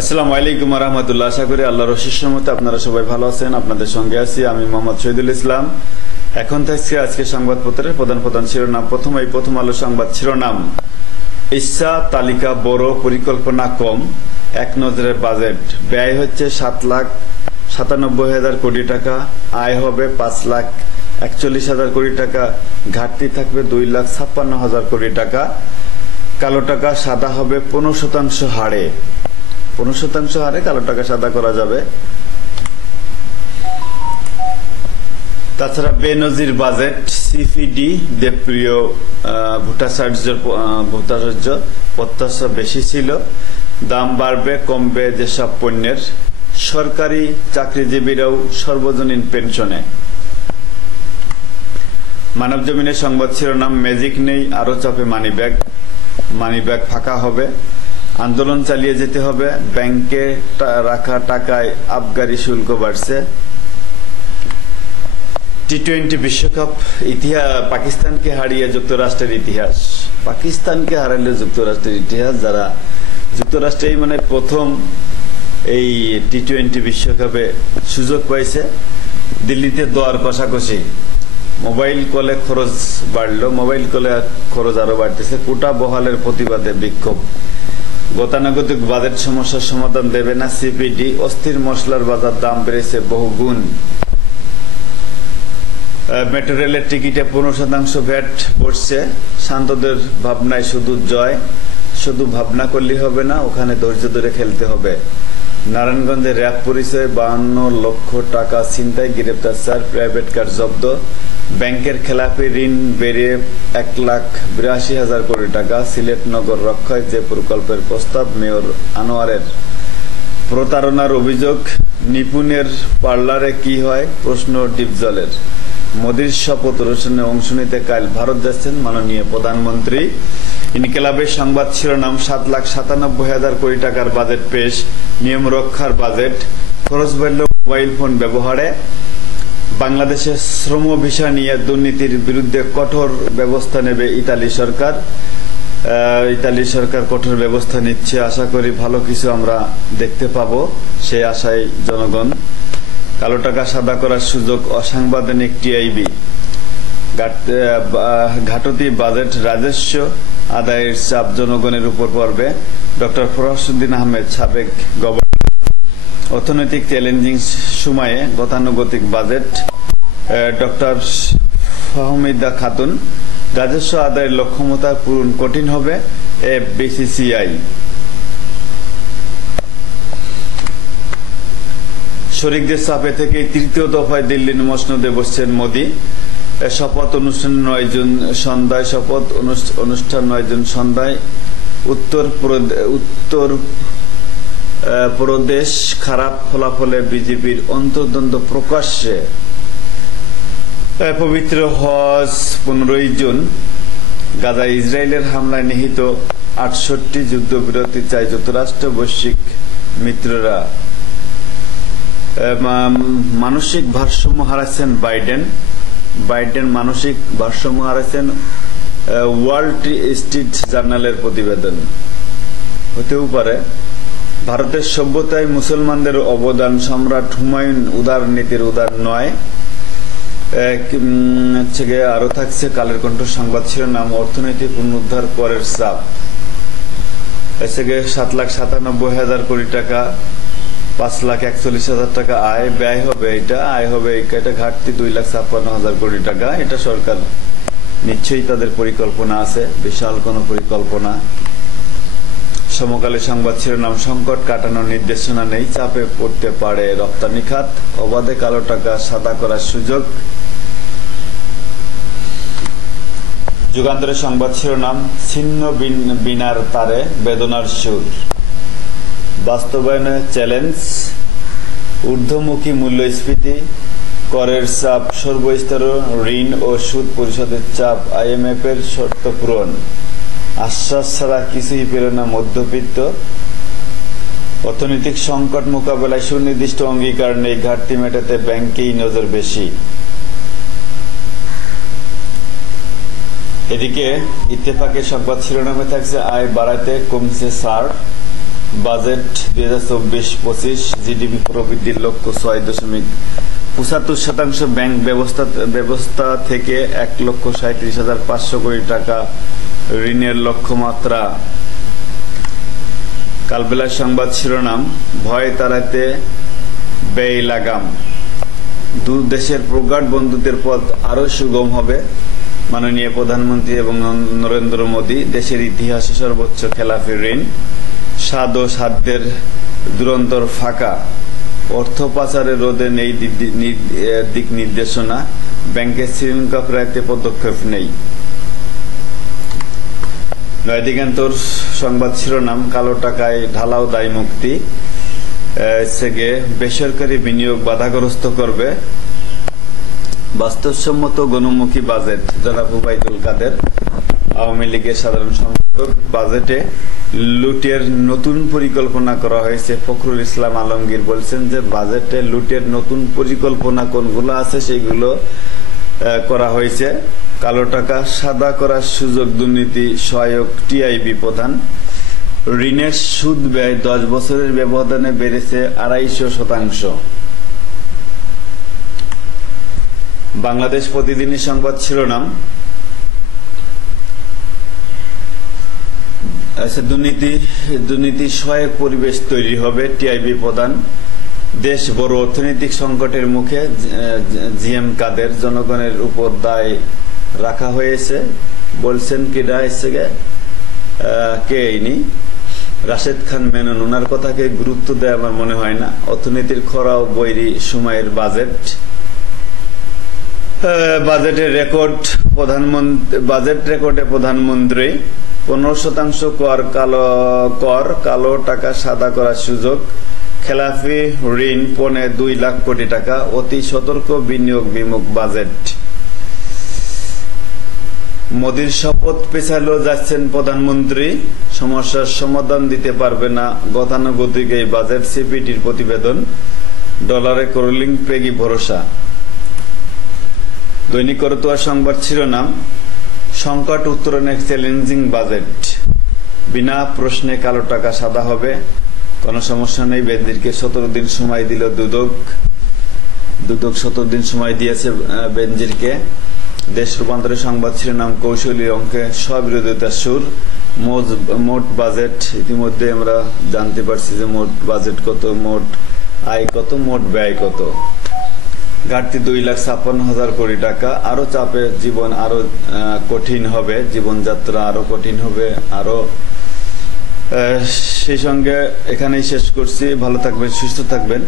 আসসালামু আলাইকুম ওয়া রাহমাতুল্লাহ। আশা করি আল্লাহর অশেষ রহমতে আপনারা সবাই ভালো আছেন। আপনাদের সঙ্গে আছি আমি মোহাম্মদ শহীদুল ইসলাম। এখন থাকছে আজকে সংবাদপত্রের প্রধান শিরোনাম। প্রথম আলো সংবাদ শিরোনাম, ইচ্ছা তালিকা বড়, পরিকল্পনা কম, এক নজরে বাজেট। ব্যয় হচ্ছে 7,97,000 কোটি টাকা, আয় হবে 5,41,000 কোটি টাকা, ঘাটতি থাকবে 2,56,000 কোটি টাকা। কালো টাকা সাদা হবে 15% হারে। 15% হারে কালো টাকা সাদা করা যাবে। তাছাড়া বেনজির বাজেট, সিপিডি দেবপ্রিয় ভট্টাচার্য প্রত্যাশা বেশি ছিল, দাম বাড়বে কমবে যেসব পণ্যের, সরকারি চাকরিজীবীরাও সর্বজনীন পেনশনে। মানবজমিনের সংবাদ শিরোনাম, ম্যাজিক নেই, আরো চাপে মানিব্যাগ ফাঁকা হবে, আন্দোলন চালিয়ে যেতে হবে, ব্যাংকে রাখা টাকায় আবগারি শুল্ক বাড়ছে। টি-20 বিশ্বকাপ ইতিহাস, পাকিস্তানকে হারিয়ে যুক্তরাষ্ট্রের ইতিহাস। পাকিস্তানকে হারালে যুক্তরাষ্ট্রের ইতিহাস। যারা যুক্তরাষ্ট্রেই প্রথম এই টি-20 বিশ্বকাপে সুযোগ পাইছে। দিল্লিতে দোয়ার কষাকষি, মোবাইল কলে খরচ বাড়লো, মোবাইল কলে খরচ আরো বাড়তেছে, কোটা বহালের প্রতিবাদে বিক্ষোভ। গতানুগতিক বাজেট সমস্যার সমাধান দেবে না সিপিডি, অস্থির মশলার বাজার দাম বেড়েছে বহুগুণ। মেট্রো রেলের টিকিটে 15% ভ্যাট পড়ছে, শান্তদের ভাবনায় শুধু ভাবনা করলেই হবে না, ওখানে ধৈর্য ধরে খেলতে হবে। নারায়ণগঞ্জে র্যাব পরিচয়ে 52 লক্ষ টাকা ছিনতাই, গ্রেপ্তার 4, প্রাইভেট কার জব্দ। ব্যাংকের খেলাপি ঋণ বেড়ে 1,82,000 কোটি টাকা। সিলেট নগর রক্ষায় যে প্রকল্পের প্রস্তাব মেয়র আনোয়ারের। প্রতারণার অভিযোগ, নিপুণের পার্লারে কি হয়, প্রশ্ন ডিপজলের। মোদির শপথ অনুষ্ঠানে অংশ নিতে কাল ভারত যাচ্ছেন মাননীয় প্রধানমন্ত্রী। ইনকিলাবের সংবাদ শিরোনাম, 7,97,000 কোটি টাকার বাজেট পেশ, নিয়ম রক্ষার বাজেট। খরচ বাড়ল মোবাইল ফোন ব্যবহারে। বাংলাদেশে শ্রম ভিসা নিয়ে দুর্নীতির বিরুদ্ধে কঠোর ব্যবস্থা নেবে ইতালি সরকার। ইতালি সরকার কঠোর ব্যবস্থা নিচ্ছে, আশা করি ভালো কিছু আমরা দেখতে পাবো, সেই আশায় জনগণ। কালো টাকা সাদা করার সুযোগ, অসাংবিধানিক টিআইবি। ঘাটতি বাজেট, রাজস্ব আদায়ের চাপ জনগণের উপর পড়বে। ডক্টর ফরাসউদ্দিন আহমেদ, সাবেক গভর্নর। অর্থনৈতিক চ্যালেঞ্জিং সময়ে গতানুগতিক বাজেট। ডক্টর ফাহমিদা খাতুন, রাজস্ব আদায়ের লক্ষ্যমাত্রা পূরণ কঠিন হবে, এফবিসিসিআই। শরিকদের চাপে থেকে তৃতীয় দফায় দিল্লির মসনদে বসছেন মোদি। শপথ অনুষ্ঠান 9 জুন সন্ধ্যায়, উত্তর প্রদেশ খারাপ ফলাফলে বিজেপির অন্তর্দ্বন্দ্ব প্রকাশ্যে। পবিত্র হজ 15 জুন। গাজায় ইসরায়েলের হামলায় নিহত 68, যুদ্ধবিরতি চায় যুক্তরাষ্ট্র, বৈশ্বিক মিত্ররা। মানসিক ভারসাম্য হারাচ্ছেন বাইডেন মানসিক ভারসাম্য হারাচ্ছেন, ওয়ার্ল্ড স্ট্রিট জার্নালের প্রতিবেদন। হতেও পারে ভারতের সভ্যতায় মুসলমানদের অবদান, সম্রাট হুমায়ুন উদার নীতির উদার নয়। আরো থাকছে কালের কণ্ঠ সংবাদ শিরোনাম, অর্থনৈতিক পুনরুদ্ধার করের চাপ। 7,97,000 কোটি টাকা, 5,41,000 টাকা আয়, ব্যয় হবে এটা ঘাটতি 2,56,000 কোটি টাকা। এটা সরকার নিশ্চয়ই তাদের পরিকল্পনা আছে, বিশাল কোন পরিকল্পনা। সমকালীন সংবাদ শিরোনাম, সংকট কাটানোর নির্দেশনা নেই, চাপে পড়তে পারে রপ্তানি খাত, অবাধে কালো টাকা সাদা করার সুযোগ। যুগান্তরের সংবাদ শিরোনাম, ছিন্ন বিনার তারে বেদনার সুর, বাস্তবায়নে চ্যালেঞ্জ। ঊর্ধ্বমুখী মূল্যস্ফীতি, করের চাপ, সর্বস্তরে ঋণ ও সুদ পরিশোধের চাপ, IMF এর শর্ত পূরণ। আশ্বাস ছাড়া কিছুই পেল না মধ্যবিত্ত। অর্থনৈতিক সংকট মোকাবেলায় সুনির্দিষ্ট অঙ্গীকার নেই, ঘাটতি মেটাতে ব্যাংকেই নজর বেশি। এদিকে ইত্তেফাকের সংবাদ শিরোনামে থাকছে, আয় বাড়াতে কমছে ছাড়, বাজেট 2024-25 জিডিপি প্রবৃদ্ধির লক্ষ্য 6.75%। ব্যাংক ব্যবস্থা থেকে 1,37,500 কোটি টাকা ঋণের লক্ষ্যমাত্রা। কালবেলার সংবাদ শিরোনাম, ভয় তাড়াতে ব্যয় লাগাম। দু দেশের প্রগাঢ় বন্ধুত্বের পথ আরো সুগম হবে। মাননীয় প্রধানমন্ত্রী এবং নরেন্দ্র মোদী। দেশের ইতিহাসে সর্বোচ্চ খেলাফি ঋণ। সাদ ও সাধ্যের দুরন্তর ফাঁকা। অর্থ পাচারের রোধে নেই দিক নির্দেশনা। ব্যাংকের শৃঙ্খলা ফেরাতে পদক্ষেপ নেই। নয়াদিগন্তর সংবাদ শিরোনাম, কালো টাকায় ঢালাও দায় মুক্তি থেকে বেসরকারি বিনিয়োগ বাধাগ্রস্ত করবে। বাস্তবসম্মত গণমুখী বাজেট। জনাব ওবায়দুল কাদের, আওয়ামী লীগের সাধারণ সম্পাদক। বাজেটে লুটের নতুন পরিকল্পনা করা হয়েছে। ফখরুল ইসলাম আলমগীর বলছেন যে বাজেটে লুটের নতুন পরিকল্পনা কোনগুলো আছে সেগুলো করা হয়েছে। কালো টাকা সাদা করার সুযোগ দুর্নীতি সহায়ক টিআইবি প্রধান। ঋণের সুদ ব্যয় 10 বছরের ব্যবধানে বেড়েছে 250%। বাংলাদেশ প্রতিদিনই সংবাদ শিরোনাম, দুর্নীতি সহায়ক পরিবেশ তৈরি হবে টিআইবি প্রধান। দেশ বড় অর্থনৈতিক সংকটের মুখে। জিএম কাদের, জনগণের উপর দায় রাখা হয়েছে বলছেন কিডা এসে কে ইনি? রাশেদ খান মেনন। ওনার কথাকে গুরুত্ব দেয় আমার মনে হয় না। অর্থনীতির খরা ও বৈরী সময়ের বাজেট। বাজেট রেকর্ডে প্রধানমন্ত্রী। 15% কালো টাকা সাদা করার সুযোগ। খেলাফি ঋণ 2 লাখ কোটি টাকা। অতি সতর্ক বিনিয়োগ বিমুখ বাজেট। মোদির শপথ পেছালেও যাচ্ছেন প্রধানমন্ত্রী। সমস্যার সমাধান দিতে পারবে না গতানুগতিক এই বাজেট। সিপিডির প্রতিবেদন। ডলারে ক্রলিং পেগি ভরসা। দৈনিক করতোয়া সংবাদ শিরোনাম, সংকট উত্তরণে চ্যালেঞ্জিং বাজেট। বিনা প্রশ্নে কালো টাকা সাদা হবে। কোনো সমস্যা নেই। বেনজিরকে 17 দিন সময় দিল দুদক। 17 দিন সময় দিয়েছে বেনজিরকে। দেশ রূপান্তরের সংবাদ শিরোনাম, কৌশলী অঙ্কে স্ববিরোধিতার সুর। মোট বাজেট ইতিমধ্যে আমরা জানতে পারছি যে মোট বাজেট কত, মোট আয় কত, মোট ব্যয় কত। ঘাটতি 2,56,000 কোটি টাকা। আরো চাপে জীবন আরো কঠিন হবে। জীবনযাত্রা আরো কঠিন হবে। আরো সেই সঙ্গে এখানেই শেষ করছি। ভালো থাকবেন, সুস্থ থাকবেন।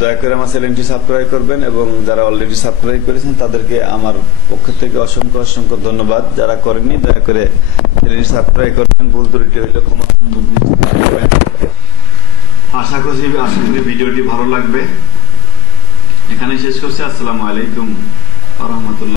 দয়া করে আমার চ্যানেলটি সাবস্ক্রাইব করবেন এবং যারা অলরেডি সাবস্ক্রাইব করেছেন তাদেরকে আমার পক্ষ থেকে অসংখ্য ধন্যবাদ। যারা করেননি দয়া করে চ্যানেলটি সাবস্ক্রাইব করবেন। ভুল ত্রুটি হইলে ক্ষমা করবেন। আশা করি ভিডিওটি ভালো লাগবে। এখানে শেষ করছি। আসসালামু আলাইকুম ওয়া রাহমাতুল্লাহ।